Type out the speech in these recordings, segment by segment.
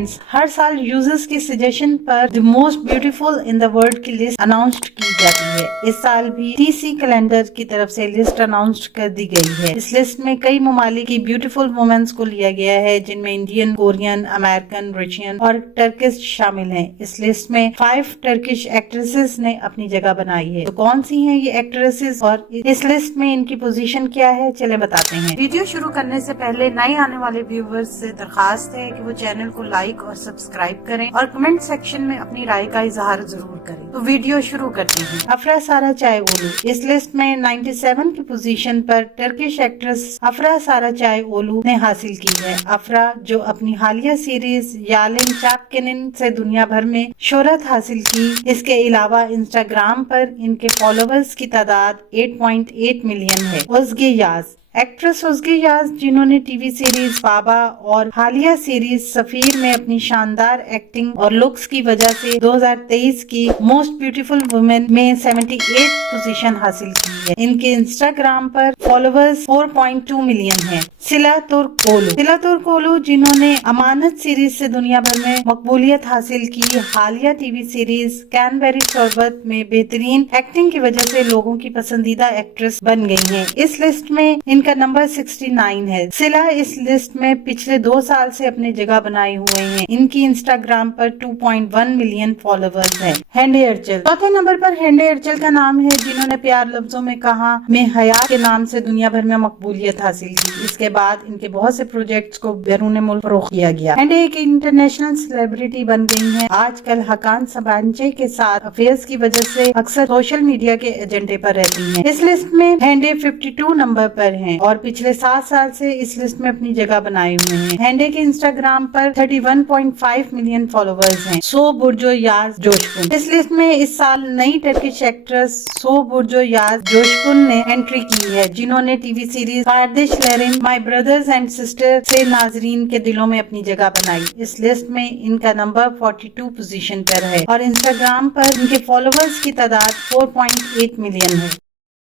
Friends, हर साल users के suggestion पर the most beautiful in the world की लिस्ट अनाउंस्ड की जाती है। इस साल भी TC कैलेंडर की तरफ से लिस्ट अनाउंस्ड कर दी गई है। इस लिस्ट में कई ममालिक की ब्यूटीफुल वुमेन्स को लिया गया है, जिनमें इंडियन, कोरियन, अमेरिकन, रशियन और टर्किश शामिल हैं। इस लिस्ट में 5 टर्किश एक्ट्रेसेस ने अपनी जगह बनाई है। तो कौन सी हैं ये एक्ट्रेसेस और इस लिस्ट में इनकी पोजीशन क्या है, चले बताते हैं। वीडियो शुरू करने से पहले नए आने वाले व्यूवर्स से दरखास्त है कि वो चैनल को लाइक और सब्सक्राइब करें और कमेंट सेक्शन में अपनी राय का इजहार जरूर करें। तो वीडियो शुरू करते हैं। अफरा सारा चायओलू इस लिस्ट में 97 की पोजीशन पर टर्किश एक्ट्रेस अफरा सारा चायओलू ने हासिल की है। अफरा, जो अपनी हालिया सीरीज यालिन चापकेनिन से दुनिया भर में शोहरत हासिल की, इसके अलावा इंस्टाग्राम पर इनके फॉलोवर्स की तादाद 8.8 मिलियन है। ओज़गे याज एक्ट्रेस ओज़गे याज, जिन्होंने टीवी सीरीज बाबा और हालिया सीरीज सफीर में अपनी शानदार एक्टिंग और लुक्स की वजह से 2023 की मोस्ट ब्यूटीफुल वुमेन में 78 पोजीशन हासिल की है। इनके इंस्टाग्राम पर फॉलोवर्स 4.2 मिलियन है। सिला तुर्कोलू, जिन्होंने अमानत सीरीज से दुनिया भर में मकबूलियत हासिल की, हालिया टीवी सीरीज कैनबेरी शरबत में बेहतरीन एक्टिंग की वजह से लोगों की पसंदीदा एक्ट्रेस बन गई हैं। इस लिस्ट में इनका नंबर 69 है। सिला इस लिस्ट में पिछले 2 साल से अपनी जगह बनाए हुए हैं। इनकी इंस्टाग्राम पर 2.1 मिलियन फॉलोवर्स हैं। हेंडे अर्चल चौथे नंबर पर हेंडे अर्चल का नाम है, जिन्होंने प्यार लफ्जों में कहा में हयात के नाम से दुनिया भर में मकबूलियत हासिल की। इसके बाद इनके बहुत से प्रोजेक्ट्स को बैरून मुल्क फरोख्त किया गया। हेंडे एक इंटरनेशनल सेलिब्रिटी बन गई हैं। आजकल हकान सबांचे के साथ अफेयर्स की वजह से अक्सर सोशल मीडिया के एजेंडे पर रहती हैं। इस लिस्ट में हेंडे 52 नंबर पर हैं और पिछले 7 साल से इस लिस्ट में अपनी जगह बनाए हुए हैं। हेंडे के इंस्टाग्राम पर 31.5 मिलियन फॉलोवर्स हैं। सो बुर्जो याज जोशकुन इस लिस्ट में इस साल नई टर्किश एक्ट्रेस सो बुर्जो याज जोशकुन ने एंट्री की है, जिन्होंने टीवी सीरीज कार्डिशलेरिन माय ब्रदर्स एंड सिस्टर से नाजरीन के दिलों में अपनी जगह बनाई। इस लिस्ट में इनका नंबर 42 पोजीशन पर है और इंस्टाग्राम पर इनके फॉलोवर्स की तादाद 4.8 मिलियन है।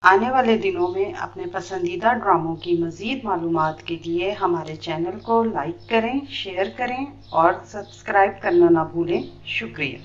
आने वाले दिनों में अपने पसंदीदा ड्रामों की मजीद मालूमात के लिए हमारे चैनल को लाइक करें, शेयर करें और सब्सक्राइब करना ना भूलें। शुक्रिया।